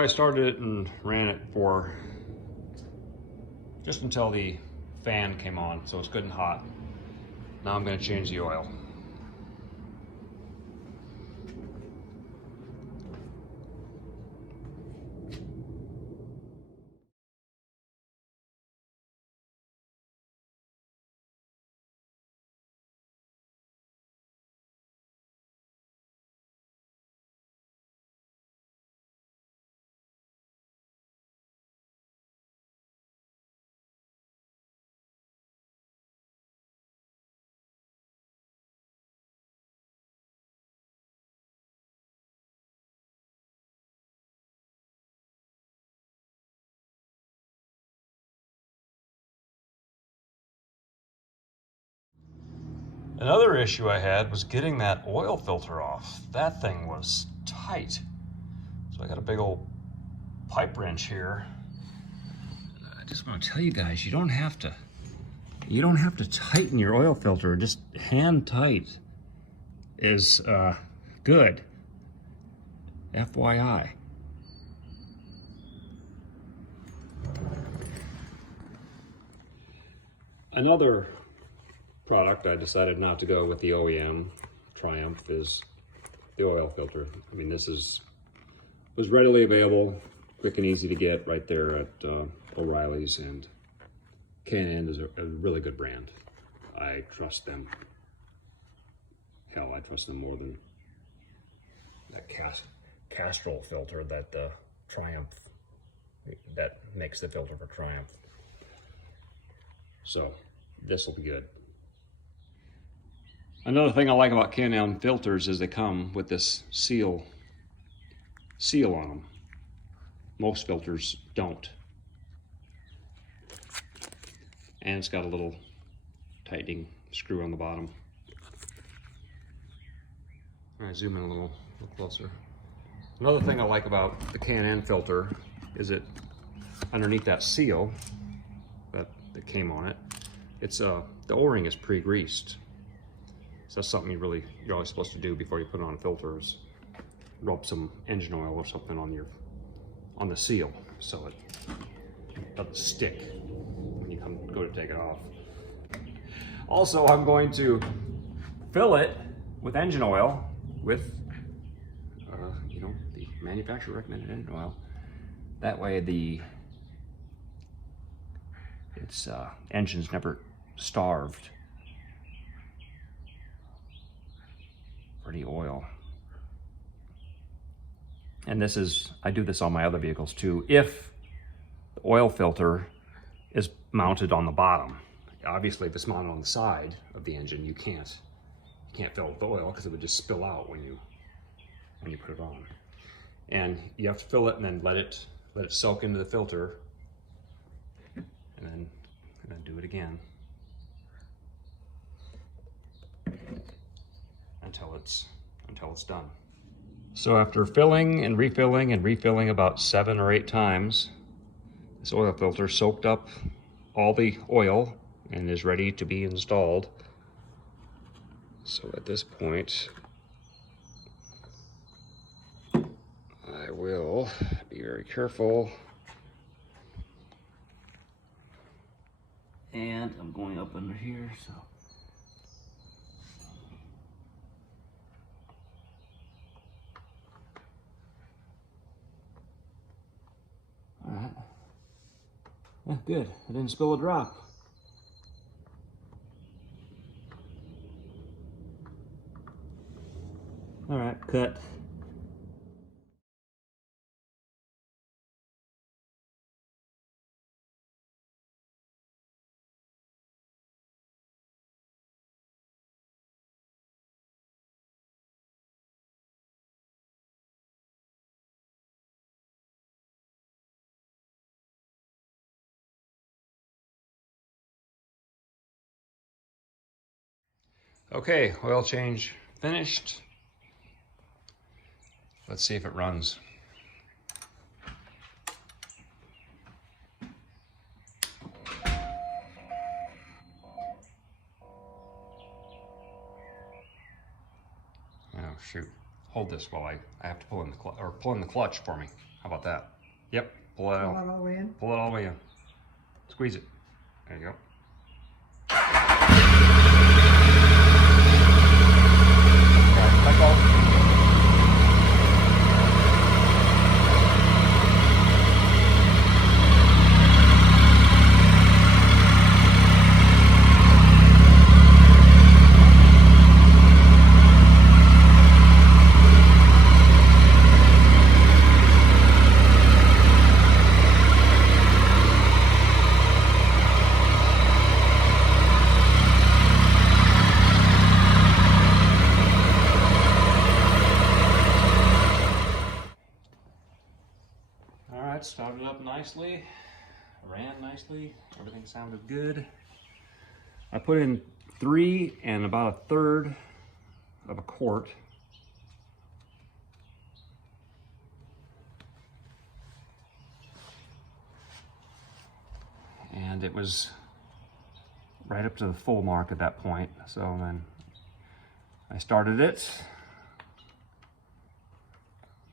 I started it and ran it for just until the fan came on, so it's good and hot. Now I'm going to change the oil. Another issue I had was getting that oil filter off. That thing was tight. So I got a big old pipe wrench here. I just want to tell you guys, you don't have to tighten your oil filter. Just hand tight is good. FYI. Another product I decided not to go with the OEM Triumph is the oil filter. I mean, this was readily available, quick and easy to get right there at O'Reilly's, and K&N is a really good brand. I trust them. Hell, I trust them more than that Castrol filter that Triumph, that makes the filter for Triumph. So this will be good. Another thing I like about K&N filters is they come with this seal on them. Most filters don't. And it's got a little tightening screw on the bottom. All right, zoom in a little closer. Another thing I like about the K&N filter is that underneath that seal that came on it, it's the O-ring is pre-greased. So that's something you're always supposed to do before you put it on filters. Rub some engine oil or something on the seal so it doesn't stick when you go to take it off. Also, I'm going to fill it with engine oil with the manufacturer recommended engine oil. That way its engine's never starved for the oil. And I do this on my other vehicles too. If the oil filter is mounted on the bottom, obviously if it's mounted on the side of the engine, you can't fill it with oil because it would just spill out when you put it on. And you have to fill it and then let it soak into the filter, and then do it again until it's done. So after filling and refilling about 7 or 8 times, this oil filter soaked up all the oil and is ready to be installed. So at this point, I will be very careful. And I'm going up under here, so. All right. Yeah, good. I didn't spill a drop. All right, cut. Okay, oil change finished. Let's see if it runs. Oh shoot, hold this while I have to pull in the clutch, or pull in the clutch for me. How about that? Yep, pull it out. Pull it all the way in. Pull it all the way in. Squeeze it. There you go. Okay, let go. Started up nicely, ran nicely, everything sounded good. I put in 3 and about 1/3 of a quart. And it was right up to the full mark at that point. So then I started it.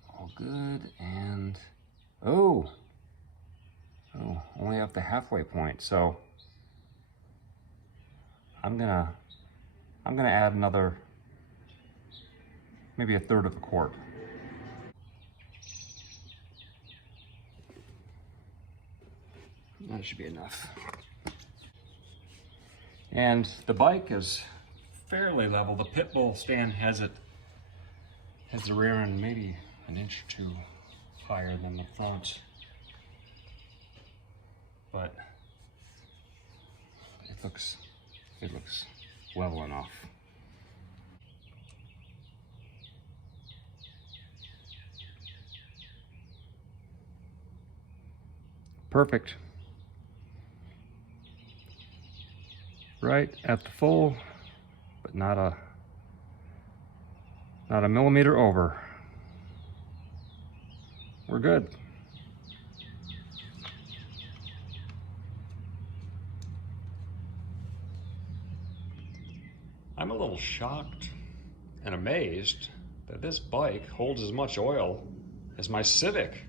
All good, and oh, only up to halfway point. So I'm gonna add another, maybe 1/3 of a quart. That should be enough. And the bike is fairly level. The pit bull stand has the rear end maybe 1 inch or 2 higher than the front, but it looks level enough. Perfect. Right at the full, but not a millimeter over. We're good. I'm a little shocked and amazed that this bike holds as much oil as my Civic.